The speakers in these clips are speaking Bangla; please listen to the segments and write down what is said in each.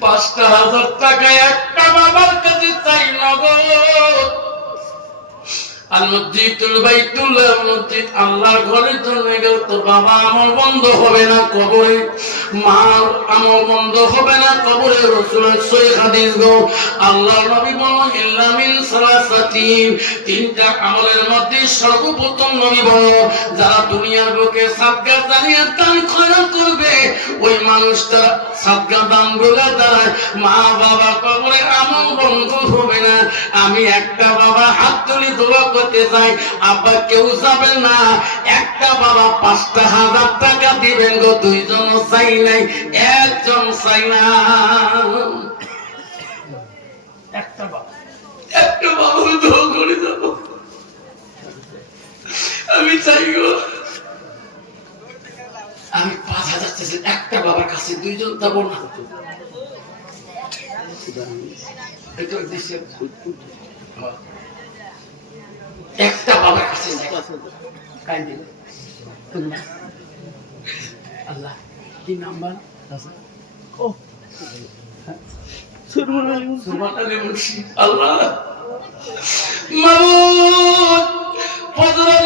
পাঁচটা হাজার টাকা একটা বাবার কাছে চাই আল্লাহর ঘরের জন্য গেল তোর বাবা আমল বন্ধ হবে না কবরে। মা আমল বন্ধ হবে না কবরে। রসুলের সই হাদিস গো আল্লাহ নবী বলো ইল্লামিন তিনটা আমলের মধ্যে সর্বপ্রথম নবী বলো, যারা দুনিয়ার সাদগা দান করবে, ওই মানুষটা সাদগা দান মা বাবা কবরে আমল হবে না। আমি একটা বাবা হাত তুলি দোয়া করতে চাই আব্বা কেউ যাবেন না। একটা বাবা পাঁচটা হাজার টাকা দিবেন গো দুইজন চাই নাই, একজন চাই না। একটা বাবা। কাছে দুইজন যাব না এটা দেশের একটা কাছে দিল আল্লাহ কি নাম্বার ও। আল্লাহ। ফজরের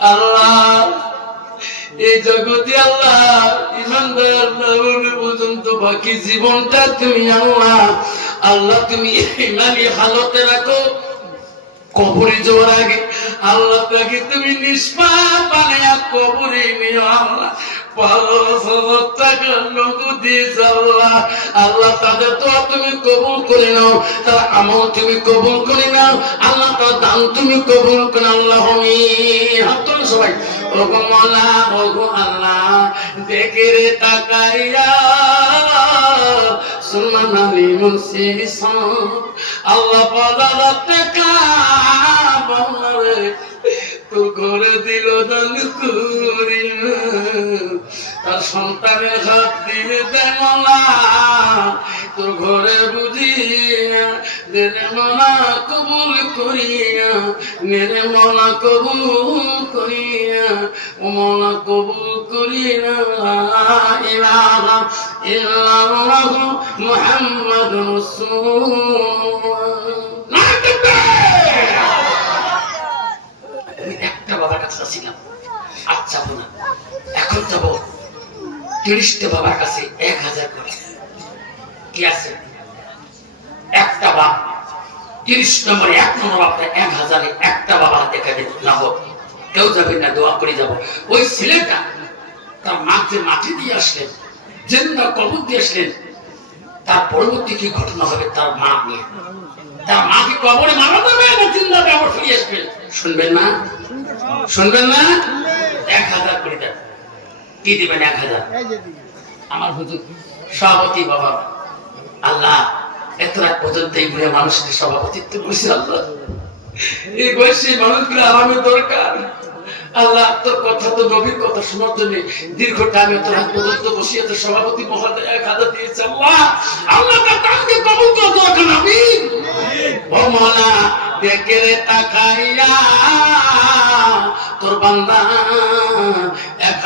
আল্লাহ। এই জগতে আল্লাহ ইমানদার পর্যন্ত বাকি জীবনটা তুমি আল্লাহ আল্লাহ, তুমি ইমানি হালতে রাখো। কবরে যাওয়ার আগে আল্লাহ তাকে তুমি নিষ্পাপ বানায়া কবরে নিও আল্লাহ আল্লাহ তাদের তুমি কবুল করে নাও, তার তুমি কবুল নাও তার তুমি কবুল করে আল্লাহ হাত তোলেন সবাই। ওগো মলা, ওগো আল্লাহ, দেখে রে তাকাইয়া। সুমান আলী মুন্সি আল্লাহ পালা টাকা বাংলারে তো ঘরে দিল দান তার সন্তানের হাত দিয়ে দেমলা তোর ঘরে বুঝিয়া দেরে মনা কবুল করিয়া। মেরে মনা কবুল করিয়া। ও মনা কবুল করিয়া ইলাহা ইল্লাল্লাহু আমি একটা বাবার কাছে ছিলাম আচ্ছা বোনা এখন যাব। তিরিশটা বাবার কাছে এক হাজার করে। কি আছে? একটা বাপ। তিরিশ নম্বরে এক নম্বর আপনার এক হাজারে একটা বাবা দেখা দেবে যাব কেউ যাবেন না, দোয়া করে যাব। ওই ছেলেটা তার মাকে মাটি দিয়ে আসলেন, জেন্দা কবর দিয়ে আসলেন। তার পরবর্তী কি ঘটনা হবে তার মা নিয়ে? তার মাকে কবরে মারা যাবে না জিন্দা আবার ফিরে আসবেন শুনবেন না? শুনবেন না? এক হাজার করে দেন। কি দিবেন এক হাজার? আমার হুজুর সভাপতি বাবা আল্লাহ এত রাত পর্যন্ত এই বুড়ে মানুষকে সভাপতিত্ব করছে আল্লাহ। এই বয়সী মানুষগুলো আরামের দরকার। আল্লাহ তোর কথা তো নবীর কথা শোনার জন্য দীর্ঘ টাইমে তোর হাত পর্যন্ত বসিয়ে তোর সভাপতি মহোদয় হাজার দিয়েছে আল্লাহ। আল্লাহ তার দানকে কবুল করে দরকার আমি ও মালা দেখে তাকাইয়া তোর বান্দা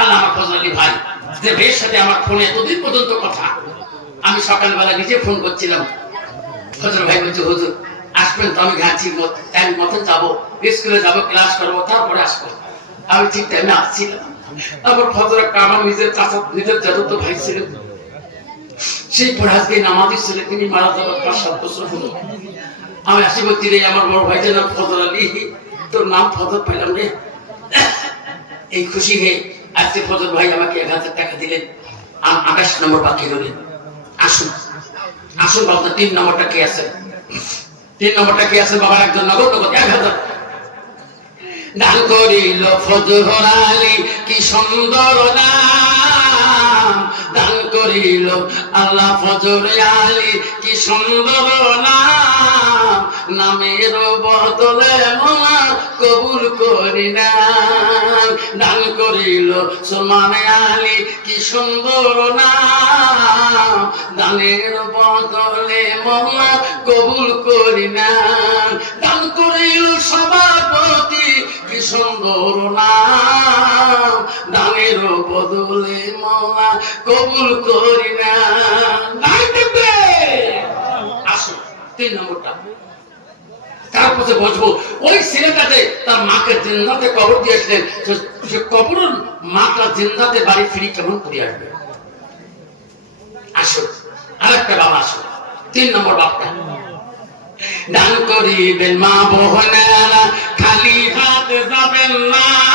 আল্লাহ ফজল ভাই সাথে আমার কথা, আমি সকালবেলা নিজে ফোন করছিলাম। ফজল ভাই বলছে, হুজুর, আসবেন তো, আমি ঘাটছি টাইম মতন যাব, স্কুলে যাব, ক্লাস করব, তারপরে আসব। আমি ঠিক টাইমে আসছিলাম। আমার ফজর একটা আমার নিজের চাচা, নিজের যাদব ভাই ছিলেন সেই পরে আজকে নামাজি ছেলে, তিনি মারা যাবার পাঁচ, সাত বছর হলো। আমি আসি বলছি রে আমার বড় ভাইটার নাম ফজল আলী। তোর নাম ফজল পেলাম রে। এই খুশি হয়ে আজকে ফজল ভাই আমাকে এক হাজার টাকা দিলেন। নম্বর বাকি রইলেন আসুন। আসুন বাবা, তিন নম্বরটা কে আছে? তিন নম্বরটা কে আছে? বাবার একজন এক হাজার। করিল কি সুন্দর নাম। করিল আল্লাহ কি সুন্দর নাম। নামের বদলে মোলা কবুল করি না করিল সুলমান আলী, কি সুন্দর নাম দানের বদলে মোলা কবুল করি না। দান করিল সভাপতি, কি সুন্দর নাম দানের বদলে মোলা কবুল করি না। আসো, তিন নম্বরটা। তারপরে বসবো। ওই ছেলেটাতে তার মাকে জিন্দাতে কবর দিয়েছিলেন। সে- কবরের মাটা জিন্দাতে বাড়ি ফিরি কেমন করে আসবে? আসো আরেকটা বাবা আসো তিন নম্বর বাপটা। দান করিবেন মা বোনেরা খালি হাত যাবেন না।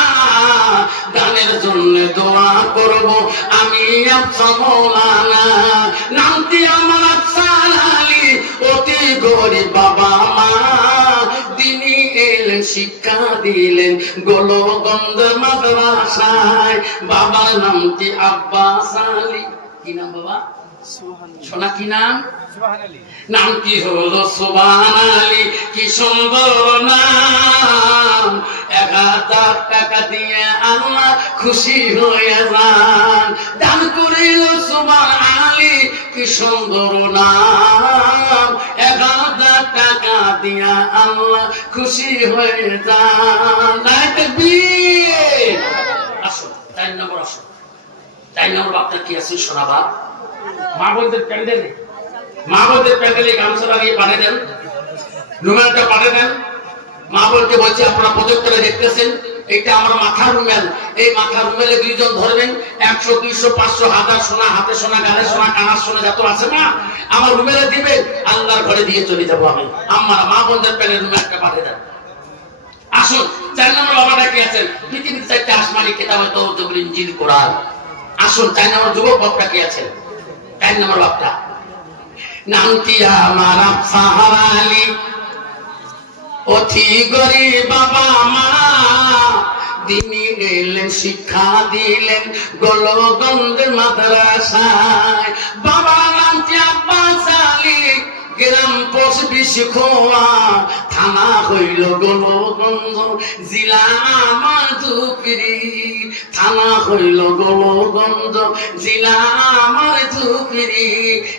দানের জন্য দোয়া করব, আমি আফসা মৌলানা নামটি আমার শিক্ষা দিলেন গোলগন্ধ মাদ্রাসায়। বাবার নামটি আব্বাস আলী। কি নাম বাবা? সোনা কি নাম? নাম কি হলো? সুবানালি কি সুন্দর নাম। এক হাজার টাকা দিয়ে আল্লাহ খুশি হয়ে যান। দান করিল সুবান আলী। কি সুন্দর নাম। দিয়া আল্লাহ খুশি হয়ে নম্বর বাপটা কি আছে সোনাবা মা বলতে প্যান্ডেলে প্যান্ডেলে গামছা লাগিয়ে পাঠিয়ে দেন। রুমালটা পাঠিয়ে দেন। মা বলতে বলছে, আপনারা প্রজেক্টরে দেখতেছেন। এটা আমার মাথার রুমেল। এই মাথার রুমেলে দুইজন ধরবেন, একশো, দুইশো, পাঁচশো, হাজার সোনা, হাতে সোনা গানে সোনা, কানার সোনা, যত আছে না, আমার রুমেলে দিবে আল্লাহর ঘরে দিয়ে চলে যাব আমি। আমার মা বোনদের প্যানের রুমে একটা পাঠিয়ে দেন। আসুন, চার নম্বর বাবাটা কি আছেন? পৃথিবীর চারটে আসমানি কেতাব তো জবুল ইঞ্জিল, কোরআন। আসুন, চার নম্বর যুবক বাপটা কি আছেন চার নম্বর বাপটা। নামটি আমার সাহারালি অতি গরিব বাবা মা। তিনি গেলেন শিক্ষা দিলেন গোলগন্ধের মাদ্রাসায়। বাবা নামটি আব্বাস আলী গ্রাম পোষ বেশি খোয়া। থানা হইল গোলগন্ধ, জিলা আমার ধুপিরি থানা হইল গোলগন্ধ, জিলা আমার ধুপিরি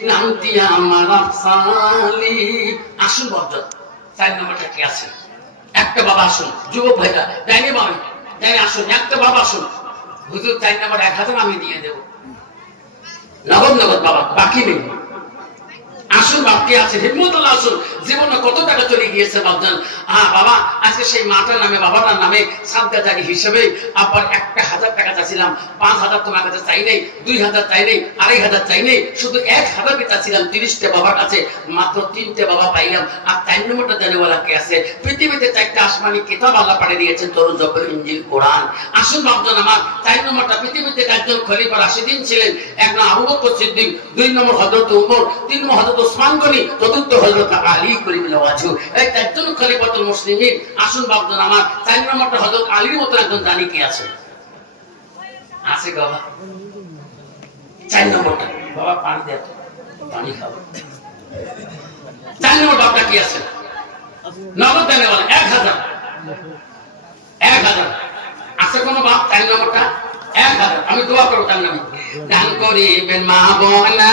নামটি আমার আফসালি। আসুন চার নম্বরটা কি আছে? একটা বাবা আসুন, যুবক ভাইরা ডাইনি বাবা ডাইনি আসুন, একটা বাবা আসুন। হুজুর, চার নম্বর এক হাজার আমি দিয়ে দেবো। নগদ নগদ বাবা, বাকি নেই। আসুন বাপকে আছে? হিম্মতুল্লাহ আসুন জীবনে কত টাকা চলে গিয়েছে বাবজান হ্যাঁ বাবা, আজকে সেই মাটার নামে, বাবাটার নামে সাবদা জারি হিসেবে আবার একটা হাজার টাকা চাচ্ছিলাম। পাঁচ হাজার তোমার কাছে চাই নেই, দুই হাজার চাই নেই, আড়াই হাজার চাই নেই, শুধু এক হাজারকে চাচ্ছিলাম, তিরিশটা বাবার কাছে। মাত্র তিনটে বাবা পাইলাম। আর চার নম্বরটা জানেওয়ালা কে আছে? পৃথিবীতে চারটা আসমানি কিতাব আল্লাহ পাঠিয়ে দিয়েছেন, তরুণ জব্বর ইঞ্জিল, কোরআন। আসুন বাবজান আমার চার নম্বরটা পৃথিবীতে চারজন খলিফা রাশিদিন ছিলেন, এক নম্বর আবু বকর সিদ্দিক, দুই নম্বর হযরত উমর, তিন নম্বর হযরত ওসমান গনি চতুর্থ হযরত আলী করিমিল ওয়াজু। এই চারজন খলিফাতুল মুসলিমিন, আসুন বাবজান আমার, চার নম্বরটা হযরত আলীর মতো একজন জানি কি আছে? আছে বাবা। চার নম্বরটা। বাবা, পানি দে তো। পানি খাব চার নম্বর বাপটা কি আছে? নগদ দেনে এক হাজার। এক হাজার। আছে কোনো বাপ চার নম্বরটা? এক হাজার। আমি দোয়া করব তার নামে। দান করিবেন মা বোনারা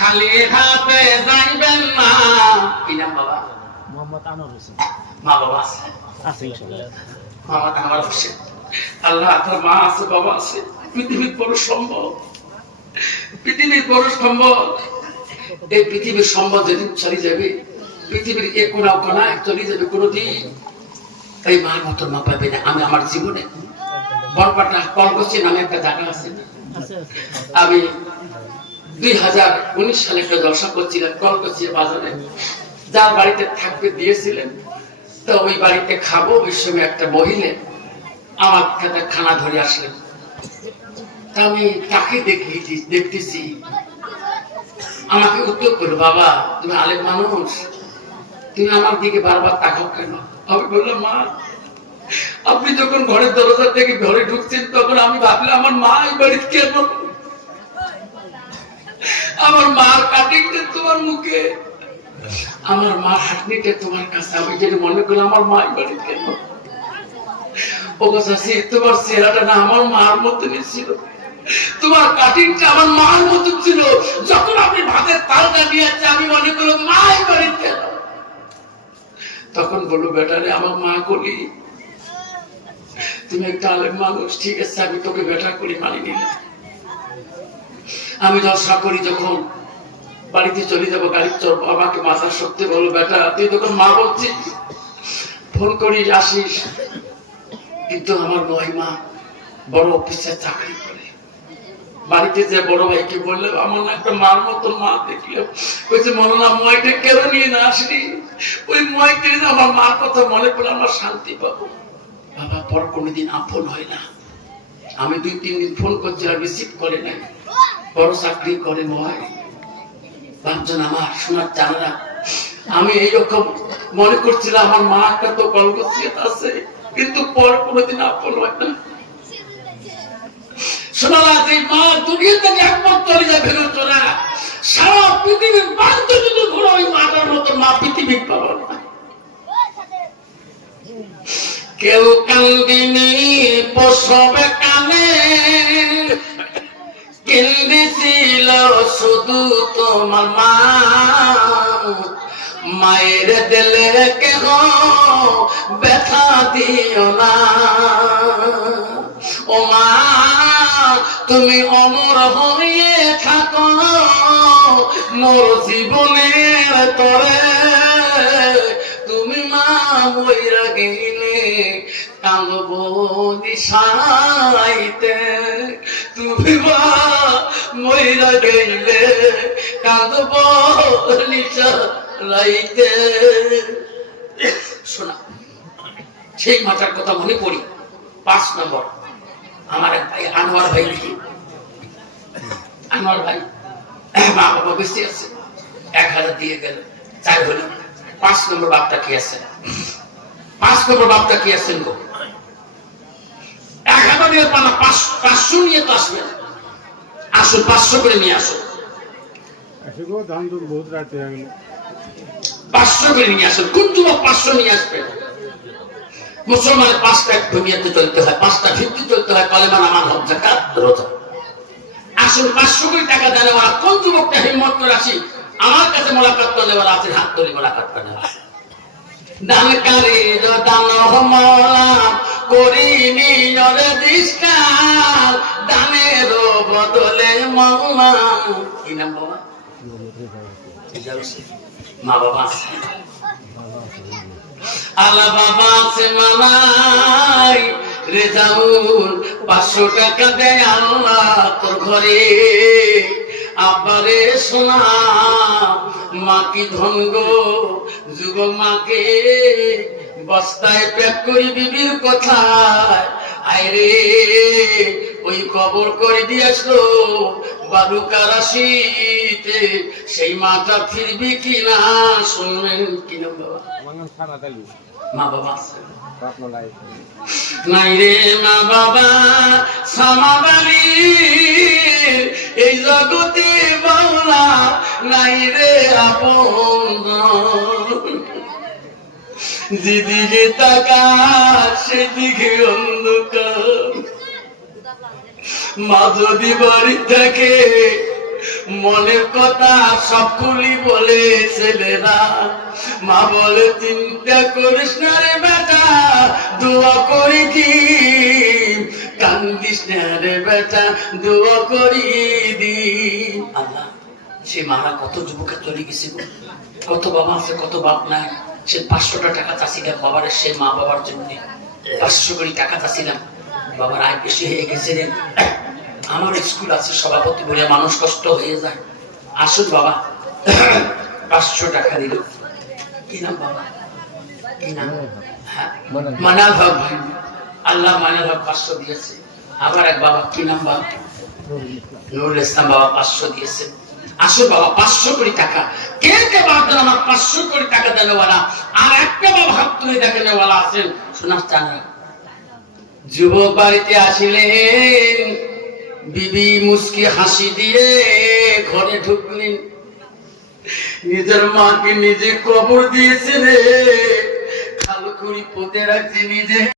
খালি হাতে যাইবেন না। কি নাম বাবা? মোহাম্মদ আনোয়ার হোসেন। মা বাবা আছে? আছে ইনশাআল্লাহ মামা আমার হোসেন আল্লাহ তোর মা আছে বাবা আছে। পৃথিবীর বড় সম্ভব পৃথিবীর বড় সম্ভব এই পৃথিবীর সম্ভব যেদিন চলে যাবে পৃথিবীর এ কোনা কোনা চলে যাবে কোনোদিন। মার মতন মা পাবে না। আমি আমার জীবনে বরপাটনা কলকচি নামে একটা জায়গা আছে। আমি দুই হাজার উনিশ সালে একটা জলসা কলকচি বাজারে। যার বাড়িতে দিয়েছিলেন, তো ওই বাড়িতে খাব, ওই সময় একটা আমার খানা ধরে আসলেন। আমি তাকে দেখি, দেখতেছি। আমাকে উত্তর করল, বাবা, তুমি আলেম মানুষ। তুমি আমার দিকে বারবার তাকাও কেন? আমি বললাম, মা, আপনি যখন ঘরের দরজা থেকে ঘরে ঢুকছেন, তখন আমি ভাবলাম, আমার মা এই বাড়িতে কেন আমার মার কাটিংটা তোমার মুখে। আমার মা হাঁটনিটা তোমার কাছে। আমি যেটা মনে করলাম আমার মা বাড়িতে। কেন ও চাষি তোমার চেহারাটা না আমার মার মতনই ছিল। তোমার কাটিংটা আমার মার মতন ছিল। যখন আপনি ভাতের তালটা নিয়েছে আমি মনে করলাম মা এই বাড়িতে। কেন তখন বলল, বেটারে, আমার মা করি তুমি একটা আলেম মানুষ, ঠিক আছে, আমি তোকে বেটা করি মানি নিলাম। আমি দশরা করি যখন বাড়িতে চলে যাব, গাড়ির চড় আমাকে মাথা সত্যি বলো বেটা তুই তখন মা বলছিস, ফোন করিস, আসিস। কিন্তু আমার নয় মা বড় অফিসে চাকরি করে। বাড়িতে যে বড় ভাইকে বললাম আমার না একটা মার মতো মা দেখলাম বলছে মনে না ময়টা কেন নিয়ে না আসলি? ওই ময়কে আমার মার কথা মনে পড়ে, আমার শান্তি পাবো। বাবা, পর কোনোদিন আপন হয় না। আমি দুই, তিন দিন ফোন করছি আর রিসিভ করে নাই। বড় চাকরি করে ময় পাঁচজন আমার শোনার চানরা আমি এইরকম মনে করছিলাম, আমার মা একটা তো গল্প আছে, কিন্তু পর কোনোদিন আপন হয় না। মতো মা পৃথিবীর কেউ কান্দিনি প্রসবে শুধু তোমার মা। মায়ের দিলে কেন ব্যথা দিও না। ও মা, তুমি অমর হয়ে থাকো। মোর জীবনের তরে তুমি মা বইরা গেলে। কাঁদব নিশাইতে। তুমি মা মইরা গেলে কাঁদব নিশাইতে শোনা, সেই মাটার কথা মনে পড়ি। পাঁচ নম্বর, আমার এক ভাই আনোয়ার ভাই নাকি আনোয়ার ভাই, মা বাবা বেঁচে আছে, এক হাজার দিয়ে গেল চার হলো। পাঁচ নম্বর বাপটা কি আছে? পাঁচ নম্বর বাপটা কি আছেন গো? এক হাজার দিয়ে পানা পাঁচশো নিয়ে তো আসবেন আসো পাঁচশো করে নিয়ে আসো। করে করে আমার কাছে মোলাকাত আছে হাত মোলাকাত দান দানের বদলে মা পাঁচশো টাকা দেয় আল্লাহ তোর ঘরে। আবারে সোনা মা কি ধন গো যুগ মাকে বস্তায় প্যাক করি বিবির কথায়। আইরে ওই কবর করে দিয়ে আসলো বালুকা রাশিতে। সেই মাটা ফিরবি কিনা শুনবেন কিনা বাবা? মা বাবা নাই। রে মা বাবা সামাবালি এই জগতে বাংলা নাই রে আপন। যেদিকে তাকা সেদিকে অন্ধকার। মা যদি বাড়ি থাকে, মনের কথা সব খুলি বলে ছেলেরা। মা বলে চিন্তা করিস না রে বেটা, দোয়া করি কি কান্দিস না রে বেটা, দোয়া করি দি আল্লাহ, সে মারা কত যুবকে চলে গেছে কত বাবা আছে, কত বাপ নাই। সে পাঁচশোটা টাকা চাষিলাম বাবার, সে মা বাবার জন্য। পাঁচশো কোটি টাকা চাষিলাম বাবার আয় বেশি হয়ে গেছে রে আমার স্কুল আছে সভাপতি বলে মানুষ কষ্ট হয়ে যায়। আসুন বাবা পাঁচশো টাকা দিল। কি নাম বাবা? কি নাম? হ্যাঁ মানাল ভাই। আল্লাহ মানাল হক পাঁচশো দিয়েছে। আবার এক বাবা কি নাম বাবা? নুরুল ইসলাম বাবা পাঁচশো দিয়েছে। আসো বাবা পাঁচশো কোটি টাকা। কে কে বাবা দেন আমার পাঁচশো কোটি টাকা দেনেওয়ালা আর একটা বাবা হাত তুলে দেখেনেওয়ালা আছেন। শোনার চান যুবক বাড়িতে আসিলেন। বিবি মুসকি হাসি দিয়ে ঘরে ঢুকলেন। নিজের মাকে নিজে কবর দিয়েছে রে। খালকুড়ি পোতে রাখছে নিজে।